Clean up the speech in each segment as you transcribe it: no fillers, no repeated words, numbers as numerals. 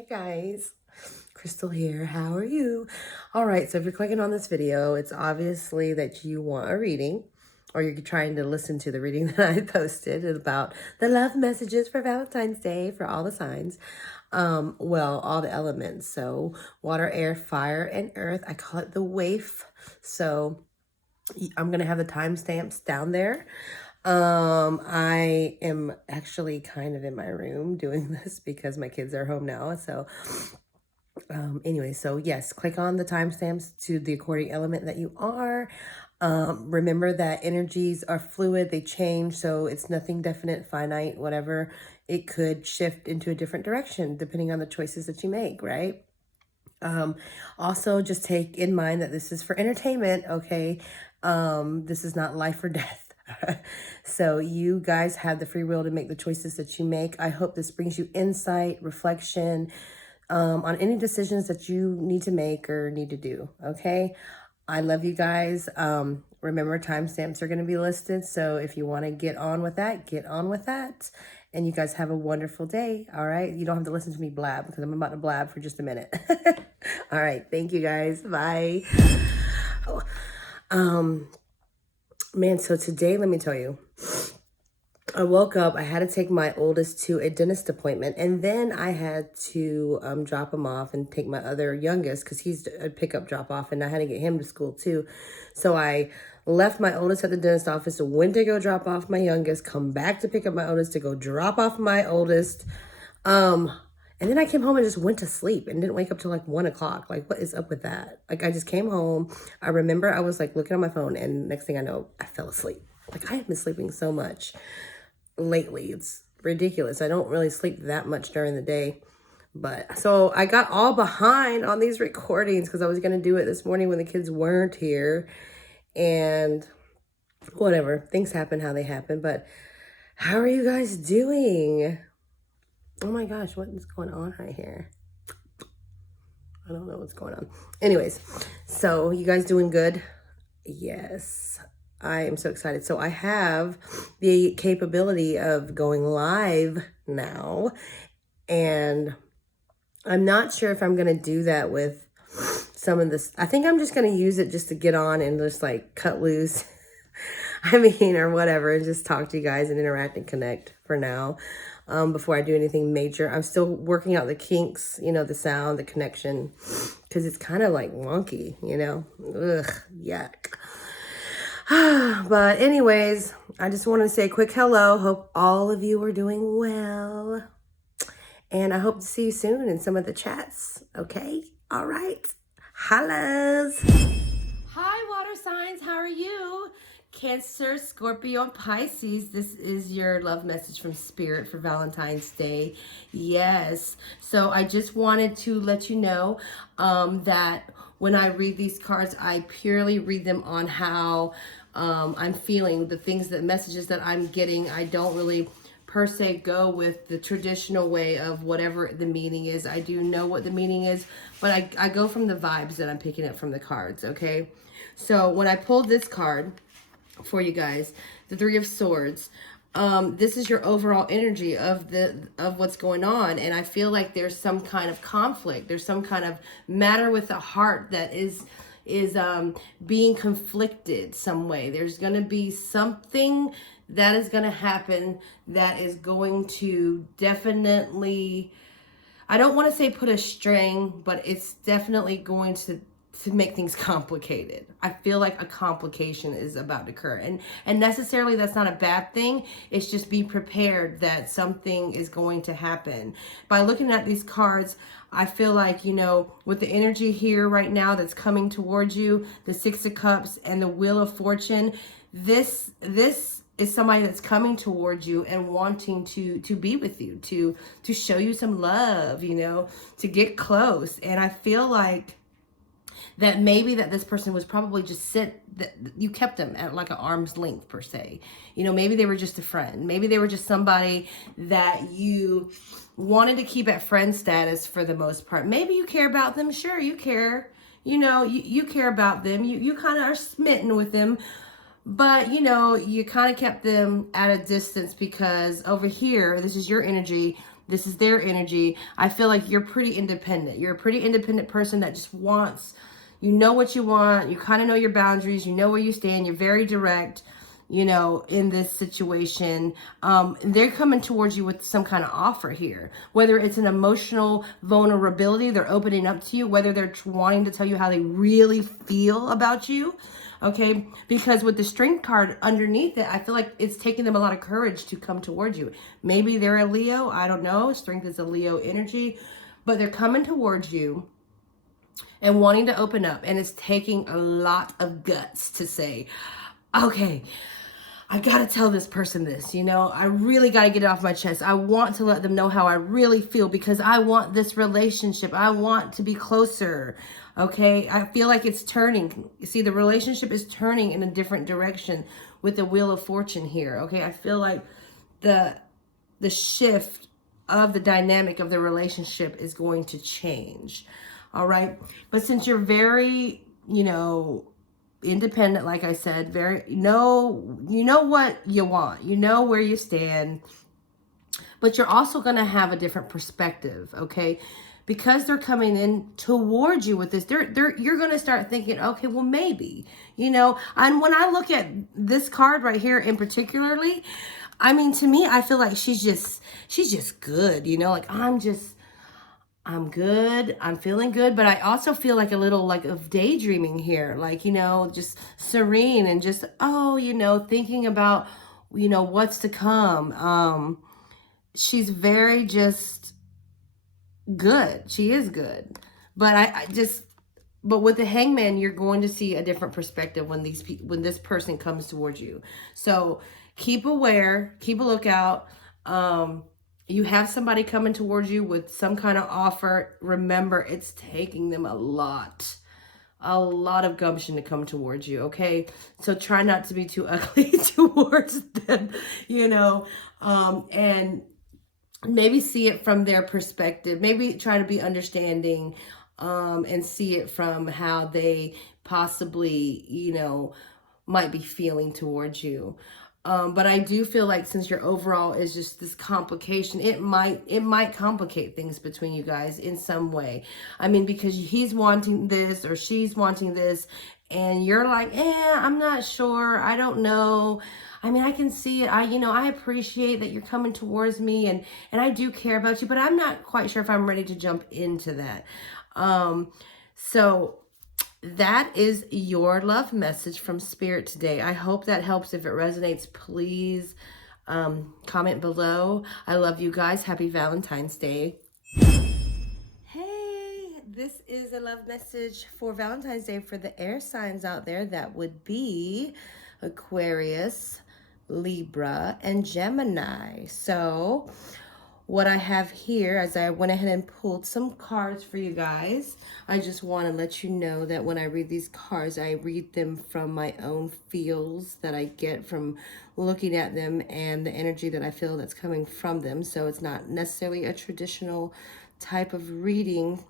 Hey guys, Crystal here. How are you? All right, so if you're clicking on this video, it's obviously that you want a reading or you're trying to listen to the reading that I posted about the love messages for Valentine's Day for all the signs. Well, all the elements. So water, air, fire, and earth. I call it the W.A.F. So I'm going to have the timestamps down there. I am actually kind of in my room doing this because my kids are home now. So anyway, so yes, click on the timestamps to the according element that you are. Remember that energies are fluid, they change, so it's nothing definite, finite, whatever. It could shift into a different direction depending on the choices that you make, right? Also, just take in mind that this is for entertainment, okay? This is not life or death. So you guys have the free will to make the choices that you make. I hope this brings you insight, reflection, on any decisions that you need to make or need to do, okay? I love you guys. Remember, timestamps are going to be listed, so if you want to get on with that, get on with that. And you guys have a wonderful day, all right? You don't have to listen to me blab because I'm about to blab for just a minute. All right, thank you guys. Bye. Man, so today, let me tell you, I woke up, I had to take my oldest to a dentist appointment, and then I had to drop him off and take my other youngest because he's a pickup drop off, and I had to get him to school too. So I left my oldest at the dentist office, went to go drop off my youngest, come back to pick up my oldest to go drop off my oldest. And then I came home and just went to sleep and didn't wake up till like 1 o'clock. Like, what is up with that? Like, I just came home. I remember I was like looking on my phone, and next thing I know, I fell asleep. Like, I have been sleeping so much lately. It's ridiculous. I don't really sleep that much during the day. But so I got all behind on these recordings because I was going to do it this morning when the kids weren't here. And whatever, things happen how they happen. But how are you guys doing? Oh my gosh, what is going on right here? I don't know what's going on. Anyways, so you guys doing good? Yes, I am so excited. So I have the capability of going live now, and I'm not sure if I'm going to do that with some of this. I think I'm just going to use it just to get on and just like cut loose. I mean, or whatever, and just talk to you guys and interact and connect for now. Before I do anything major. I'm still working out the kinks, you know, the sound, the connection, because it's kind of like wonky, you know. Ugh, yuck. But anyways, I just wanted to say a quick hello. Hope all of you are doing well. And I hope to see you soon in some of the chats, okay? All right. Holla. Hi, water signs. How are you? Cancer, Scorpio, and Pisces, this is your love message from Spirit for Valentine's Day. Yes. So I just wanted to let you know that when I read these cards, I purely read them on how I'm feeling, the things, that messages that I'm getting. I don't really per se go with the traditional way of whatever the meaning is. I do know what the meaning is, but I go from the vibes that I'm picking up from the cards, okay? So when I pulled this card for you guys, the Three of Swords, this is your overall energy of what's going on, and I feel like there's some kind of conflict, there's some kind of matter with the heart that is being conflicted some way. There's going to be something that is going to happen that is going to definitely, I don't want to say put a string, but it's definitely going to make things complicated. I feel like a complication is about to occur. And necessarily that's not a bad thing. It's just be prepared that something is going to happen. By looking at these cards, I feel like, you know, with the energy here right now that's coming towards you, the Six of Cups and the Wheel of Fortune, this is somebody that's coming towards you and wanting to be with you, to show you some love, you know, to get close. And I feel like that maybe that this person was probably just that you kept them at like an arm's length per se. You know, maybe they were just a friend. Maybe they were just somebody that you wanted to keep at friend status for the most part. Maybe you care about them. Sure, you care. You know, you care about them. You kind of are smitten with them. But, you know, you kind of kept them at a distance because over here, this is your energy. This is their energy. I feel like you're pretty independent. You're a pretty independent person that just wants, you know what you want. You kind of know your boundaries. You know where you stand. You're very direct, you know, in this situation. They're coming towards you with some kind of offer here, whether it's an emotional vulnerability, they're opening up to you, whether they're wanting to tell you how they really feel about you. Okay, because with the Strength card underneath it, I feel like it's taking them a lot of courage to come towards you. Maybe they're a Leo, I don't know. Strength is a Leo energy, but they're coming towards you and wanting to open up, and it's taking a lot of guts to say, okay, I gotta tell this person this, you know, I really gotta get it off my chest. I want to let them know how I really feel because I want this relationship. I want to be closer. Okay. I feel like it's turning. You see, the relationship is turning in a different direction with the Wheel of Fortune here. Okay. I feel like the shift of the dynamic of the relationship is going to change. All right. But since you're very, you know, independent, like I said, very, you know what you want, you know where you stand, but you're also going to have a different perspective. Okay. Because they're coming in towards you with this, you're going to start thinking, okay, well, maybe, you know, and when I look at this card right here in particularly, I mean, to me, I feel like she's just good, you know, like I'm good. I'm feeling good, but I also feel like a little like of daydreaming here, like, you know, just serene and just, oh, you know, thinking about, you know, what's to come. She's very just good. She is good. But but with the Hangman, you're going to see a different perspective when this person comes towards you. So keep aware, keep a lookout. You have somebody coming towards you with some kind of offer. Remember, it's taking them a lot of gumption to come towards you. Okay. So try not to be too ugly towards them, you know, and maybe see it from their perspective. Maybe try to be understanding, and see it from how they possibly, you know, might be feeling towards you. But I do feel like since your overall is just this complication, it might complicate things between you guys in some way. I mean, because he's wanting this or she's wanting this, and you're like, I'm not sure. I don't know. I mean, I can see it. I appreciate that you're coming towards me, and I do care about you, but I'm not quite sure if I'm ready to jump into that. So that is your love message from Spirit today. I hope that helps. If it resonates, please comment below. I love you guys. Happy Valentine's Day. Hey, this is a love message for Valentine's Day for the air signs out there. That would be Aquarius, Libra, and Gemini. So what I have here, as I went ahead and pulled some cards for you guys, I just want to let you know that when I read these cards, I read them from my own feels that I get from looking at them and the energy that I feel that's coming from them. So it's not necessarily a traditional type of reading,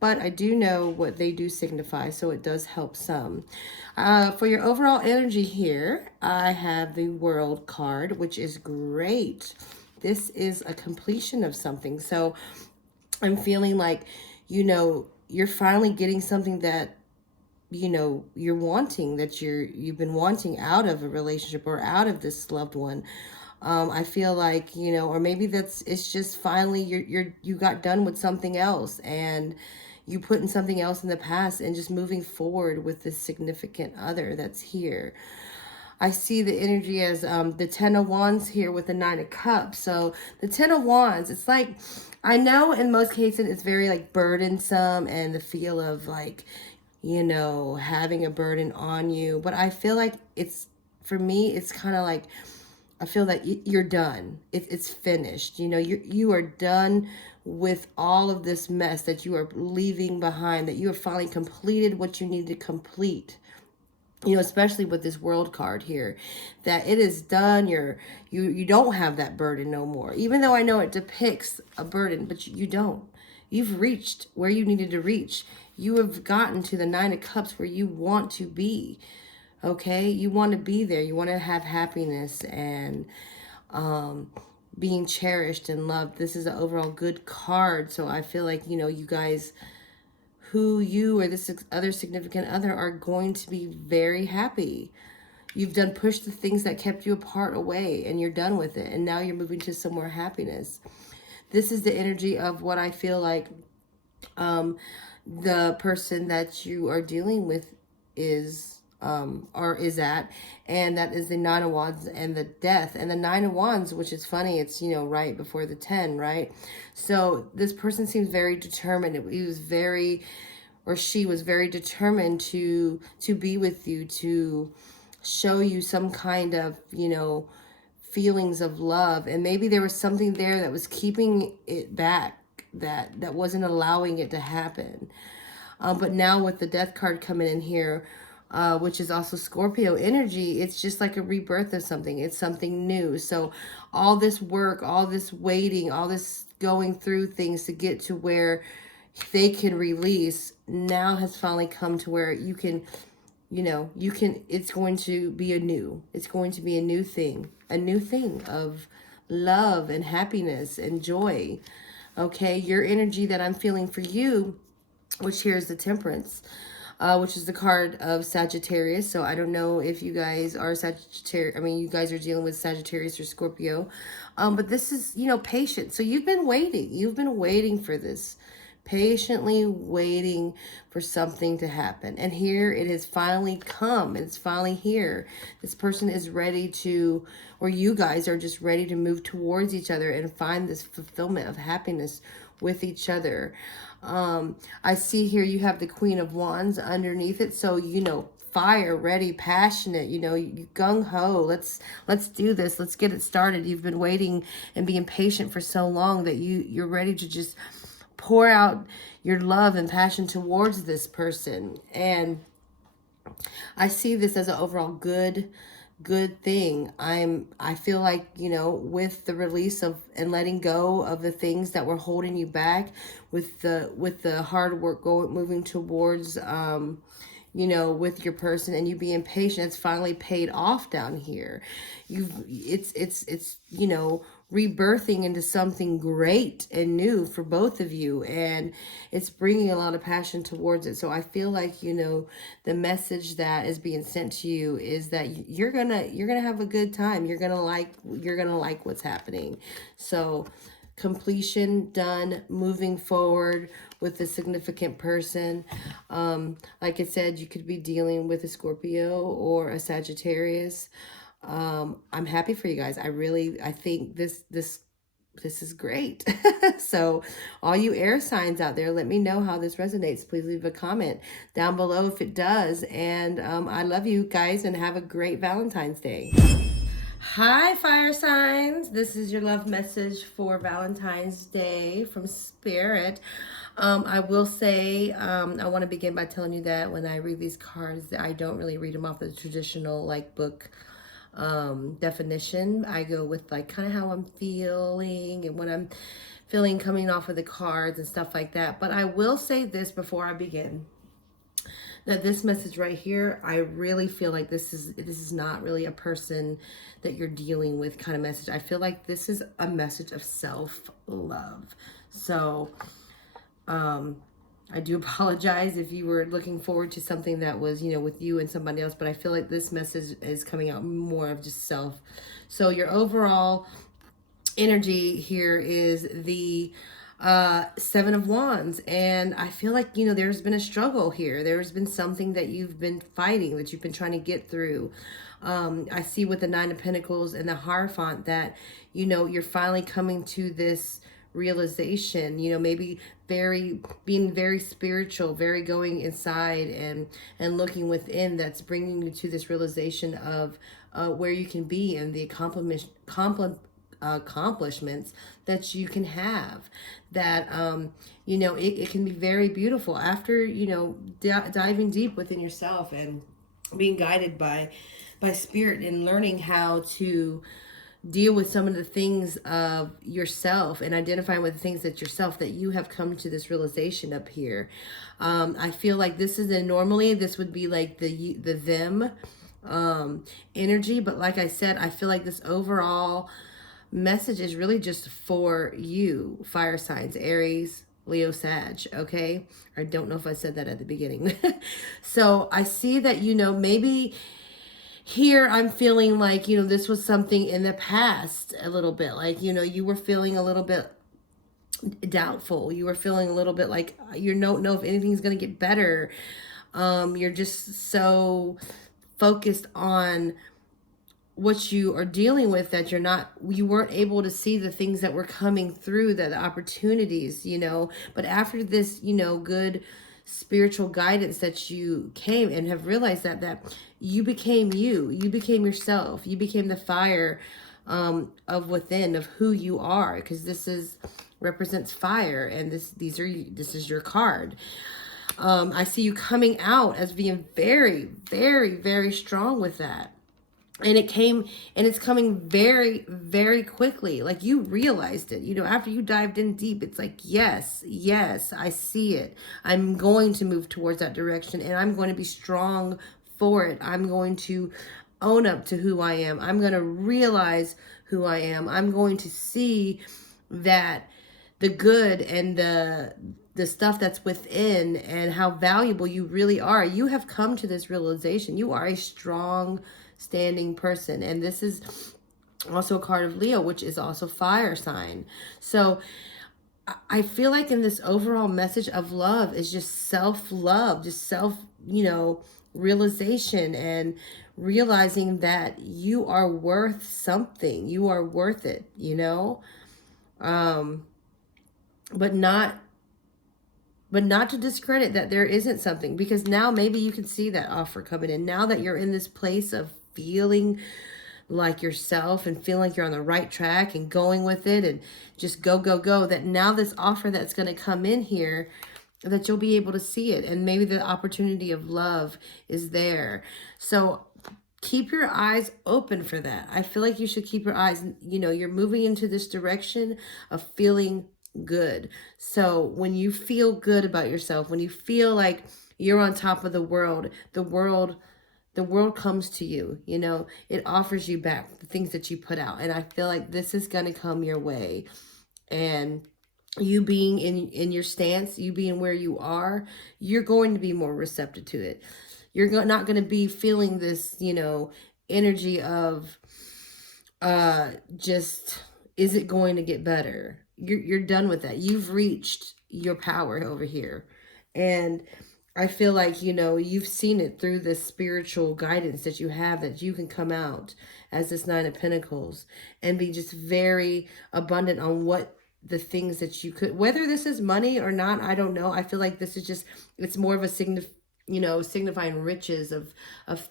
but I do know what they do signify, so it does help some. For your overall energy here, I have the World card, which is great. This is a completion of something. So I'm feeling like, you know, you're finally getting something that, you know, you're wanting, that you've been wanting out of a relationship or out of this loved one. I feel like, you know, or maybe it's just finally you got done with something else and you putting something else in the past and just moving forward with this significant other that's here. I see the energy as the 10 of Wands here with the 9 of Cups. So the 10 of Wands, it's like, I know in most cases it's very like burdensome and the feel of like, you know, having a burden on you. But I feel like for me, it's kind of like, I feel that you're done. It's finished. You know, you are done with all of this mess that you are leaving behind, that you have finally completed what you need to complete. You know, especially with this World card here, that it is done. You don't have that burden no more. Even though I know it depicts a burden, but you don't. You've reached where you needed to reach. You have gotten to the 9 of Cups where you want to be. Okay, you want to be there. You want to have happiness and being cherished and loved. This is an overall good card. So I feel like, you know, you guys, who you or this other significant other are going to be very happy. You've done pushed the things that kept you apart away, and you're done with it. And now you're moving to some more happiness. This is the energy of what I feel like the person that you are dealing with is or is at, and that is the Nine of Wands and the Death. And the Nine of Wands, which is funny, it's, you know, right before the 10, right? So this person seems very determined. He was very, or she was very determined to be with you, to show you some kind of, you know, feelings of love. And maybe there was something there that was keeping it back, that wasn't allowing it to happen. But now with the Death card coming in here, which is also Scorpio energy, it's just like a rebirth of something. It's something new. So all this work, all this waiting, all this going through things to get to where they can release now has finally come to where you can, you know, you can, it's going to be it's going to be a new thing of love and happiness and joy. Okay, your energy that I'm feeling for you, which here is the Temperance, which is the card of Sagittarius. So I don't know if you guys are Sagittarius. I mean, you guys are dealing with Sagittarius or Scorpio. But this is, you know, patient. So you've been waiting. You've been waiting for this. Patiently waiting for something to happen. And here it has finally come. It's finally here. This person is ready to, or you guys are just ready to move towards each other and find this fulfillment of happiness with each other. I see here you have the Queen of Wands underneath it. So, you know, fire, ready, passionate, you know, gung-ho, let's do this, let's get it started. You've been waiting and being patient for so long that you're ready to just pour out your love and passion towards this person. And I see this as an overall good thing. I feel like, you know, with the release of and letting go of the things that were holding you back, with the hard work moving towards you know, with your person, and you being patient, it's finally paid off down here. It's you know, rebirthing into something great and new for both of you, and it's bringing a lot of passion towards it. So I feel like, you know, the message that is being sent to you is that you're gonna have a good time. You're gonna like what's happening. So completion, done, moving forward with a significant person. Like I said, you could be dealing with a Scorpio or a Sagittarius. I'm happy for you guys. I think this is great. So all you air signs out there, let me know how this resonates. Please leave a comment down below if it does. And I love you guys, and have a great Valentine's Day. Hi, fire signs. This is your love message for Valentine's Day from Spirit. I will say, I want to begin by telling you that when I read these cards, I don't really read them off the traditional like book definition. I go with like kind of how I'm feeling and what I'm feeling coming off of the cards and stuff like that. But I will say this before I begin, that this message right here, I really feel like this is not really a person that you're dealing with kind of message. I feel like this is a message of self-love. So I do apologize if you were looking forward to something that was, you know, with you and somebody else, but I feel like this message is coming out more of just self. So your overall energy here is the Seven of Wands, and I feel like, you know, there's been a struggle here. There's been something that you've been fighting, that you've been trying to get through. I see with the Nine of Pentacles and the Hierophant that, you know, you're finally coming to this realization, you know, maybe being very spiritual, very going inside and looking within, that's bringing you to this realization of where you can be and the accomplishments that you can have, that you know, it can be very beautiful after, you know, diving deep within yourself and being guided by spirit and learning how to deal with some of the things of yourself and identifying with the things that yourself, that you have come to this realization up here. I feel like this is normally this would be like the them energy, but like I said, I feel like this overall message is really just for you, fire signs, Aries, Leo, Sag, okay? I don't know if I said that at the beginning. So I see that, maybe here I'm feeling like, this was something in the past a little bit. Like, you were feeling a little bit doubtful. You were feeling a little bit like you don't know if anything's going to get better. You're just so focused on what you are dealing with that you weren't able to see the things that were coming through, the opportunities, but after this, good spiritual guidance that you came and have realized that you became yourself, you became the fire of within of who you are, because this is represents fire, and this is your card. I see you coming out as being very, very, very strong with that. And it's coming very, very quickly. Like, you realized it, after you dived in deep, it's like, yes, I see it. I'm going to move towards that direction, and I'm going to be strong for it. I'm going to own up to who I am. I'm going to realize who I am. I'm going to see that the good and the stuff that's within and how valuable you really are. You have come to this realization. You are a strong standing person, and this is also a card of Leo, which is also fire sign. So I feel like in this overall message of love is just self-love, just realization, and realizing that you are worth something. You are worth it, but not to discredit that there isn't something, because now maybe you can see that offer coming in. Now that you're in this place of feeling like yourself and feeling like you're on the right track and going with it and just go, that now this offer that's going to come in here, that you'll be able to see it, and maybe the opportunity of love is there. So keep your eyes open for that. I feel like you should keep your eyes, you're moving into this direction of feeling good. So when you feel good about yourself, when you feel like you're on top of the world comes to you, it offers you back the things that you put out. And I feel like this is going to come your way. And you being in your stance, you being where you are, you're going to be more receptive to it. You're not going to be feeling this, energy of just, is it going to get better? You're done with that. You've reached your power over here. And I feel like, you've seen it through this spiritual guidance that you have, that you can come out as this Nine of Pentacles and be just very abundant on what the things that you could, whether this is money or not, I don't know. I feel like this is just, it's more of a signifying riches of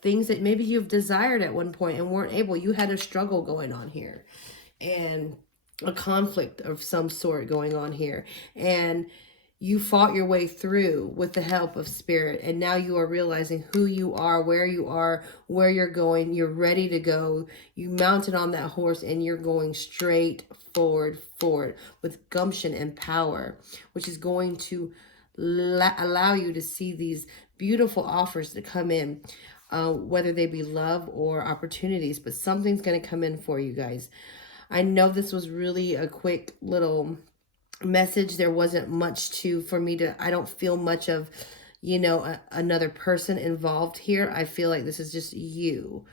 things that maybe you've desired at one point and weren't able. You had a struggle going on here, and a conflict of some sort going on here, and you fought your way through with the help of spirit, and now you are realizing who you are, where you're going. You're ready to go. You mounted on that horse, and you're going straight forward with gumption and power, which is going to allow you to see these beautiful offers that come in, whether they be love or opportunities, but something's going to come in for you guys. I know this was really a quick little message. There wasn't much I don't feel much of, another person involved here. I feel like this is just you.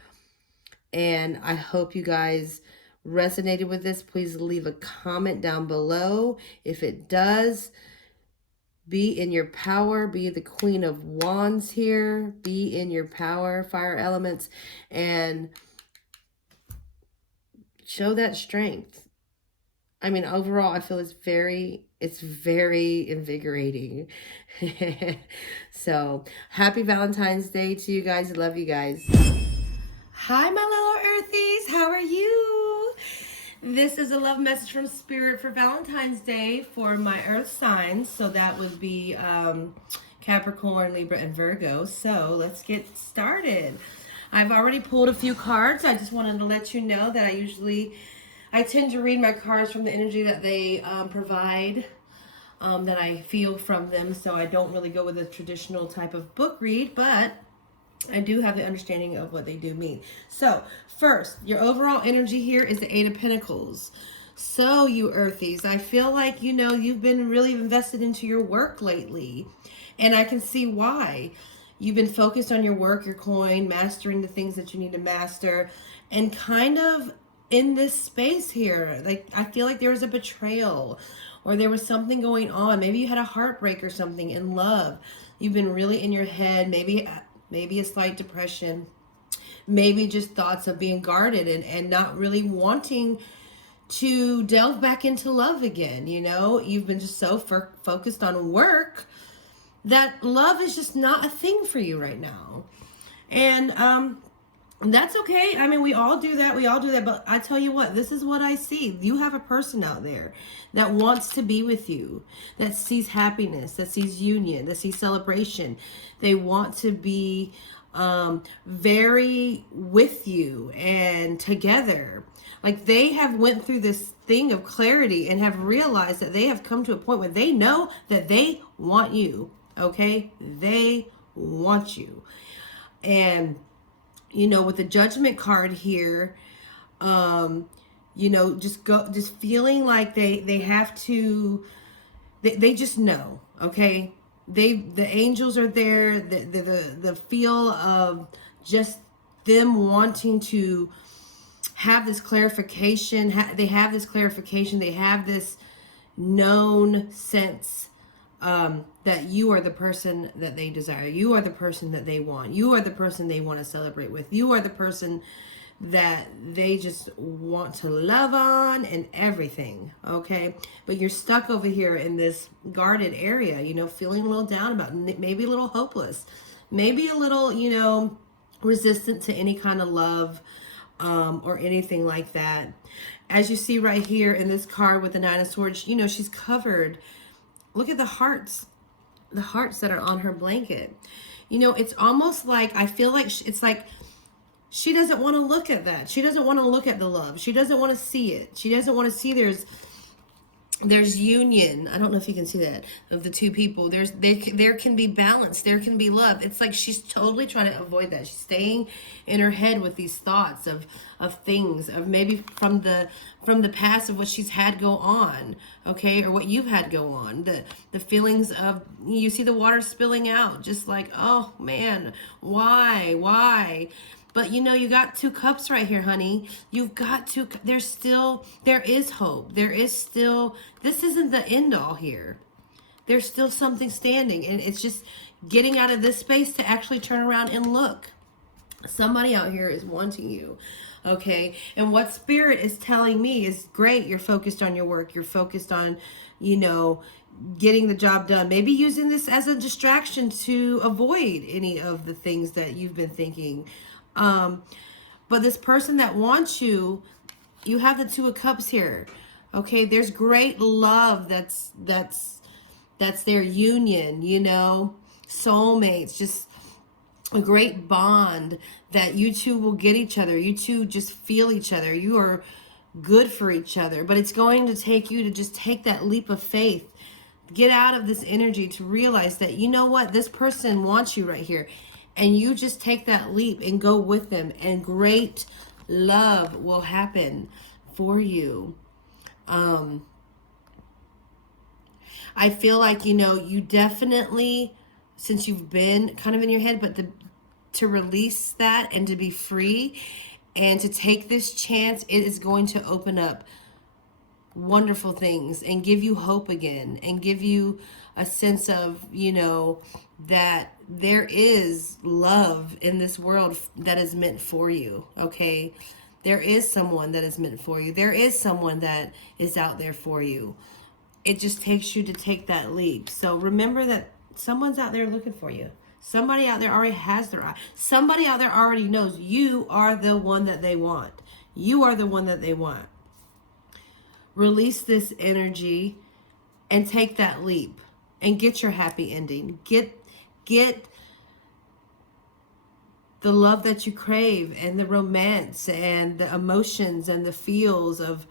And I hope you guys resonated with this. Please leave a comment down below. If it does, be in your power. Be the Queen of Wands here. Be in your power, fire elements, and show that strength. I mean, overall, I feel it's very invigorating. So, happy Valentine's Day to you guys. I love you guys. Hi, my little earthies. How are you? This is a love message from Spirit for Valentine's Day for my earth signs. So that would be Capricorn, Libra, and Virgo. So let's get started. I've already pulled a few cards. I just wanted to let you know that I tend to read my cards from the energy that they provide, that I feel from them. So I don't really go with a traditional type of book read, but I do have the understanding of what they do mean. So, first, your overall energy here is the Eight of Pentacles. So, you Earthies, I feel like, you've been really invested into your work lately. And I can see why. You've been focused on your work, your coin, mastering the things that you need to master. And kind of in this space here, like, I feel like there was a betrayal or there was something going on. Maybe you had a heartbreak or something in love. You've been really in your head, maybe a slight depression, maybe just thoughts of being guarded and not really wanting to delve back into love again. You've been just so focused on work that love is just not a thing for you right now. And that's okay. I mean, we all do that. But I tell you what, this is what I see. You have a person out there that wants to be with you, that sees happiness, that sees union, that sees celebration. They want to be very with you and together. Like, they have went through this thing of clarity and have realized that they have come to a point where they know that they want you. Okay? They want you. And with the Judgment card here, just feeling like they have to, they just know, okay? The angels are there, the feel of just them wanting to have this clarification, they have this known sense that you are the person that they desire. You are the person that they want. You are the person they want to celebrate with. You are the person that they just want to love on and everything, okay? But you're stuck over here in this guarded area, feeling a little down about it, maybe a little hopeless, maybe a little, resistant to any kind of love or anything like that. As you see right here in this card with the Nine of Swords, she's covered. Look at the hearts that are on her blanket. It's almost like, I feel like it's like she doesn't want to look at that. She doesn't want to look at the love. She doesn't want to see it. She doesn't want to see there's union. I don't know if you can see that, of the two people. There can be balance. There can be love. It's like she's totally trying to avoid that. She's staying in her head with these thoughts of things, of maybe from the past of what she's had go on, okay, or what you've had go on. The feelings of, you see the water spilling out, just like, oh man, why? But you got two cups right here, honey. You've got two. There is hope. This isn't the end all here. There's still something standing. And it's just getting out of this space to actually turn around and look. Somebody out here is wanting you. Okay. And what Spirit is telling me is, great. You're focused on your work. You're focused on, getting the job done. Maybe using this as a distraction to avoid any of the things that you've been thinking. But this person that wants you, you have the Two of Cups here. Okay, there's great love that's their union, soulmates, just a great bond that you two will get each other. You two just feel each other. You are good for each other, but it's going to take you to just take that leap of faith. Get out of this energy to realize that, this person wants you right here. And you just take that leap and go with them, and great love will happen for you. I feel like, you definitely, since you've been kind of in your head, but to release that and to be free and to take this chance, it is going to open up wonderful things and give you hope again, and give you a sense of, that there is love in this world that is meant for you. Okay. There is someone that is meant for you. There is someone that is out there for you. It just takes you to take that leap. So remember that someone's out there looking for you. Somebody out there already has their eye. Somebody out there already knows you are the one that they want. You are the one that they want. Release this energy and take that leap and get your happy ending. Get the love that you crave, and the romance and the emotions and the feels of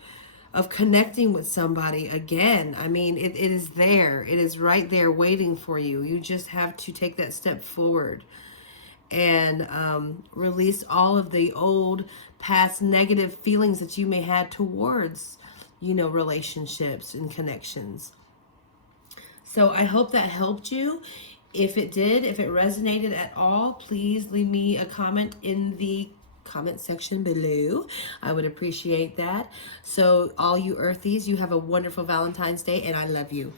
connecting with somebody again. I mean, it is there. It is right there waiting for you. You just have to take that step forward. and release all of the old past negative feelings that you may have towards, relationships and connections. So I hope that helped you. If it did, if it resonated at all, please leave me a comment in the comment section below. I would appreciate that. So all you earthies, you have a wonderful Valentine's Day, and I love you.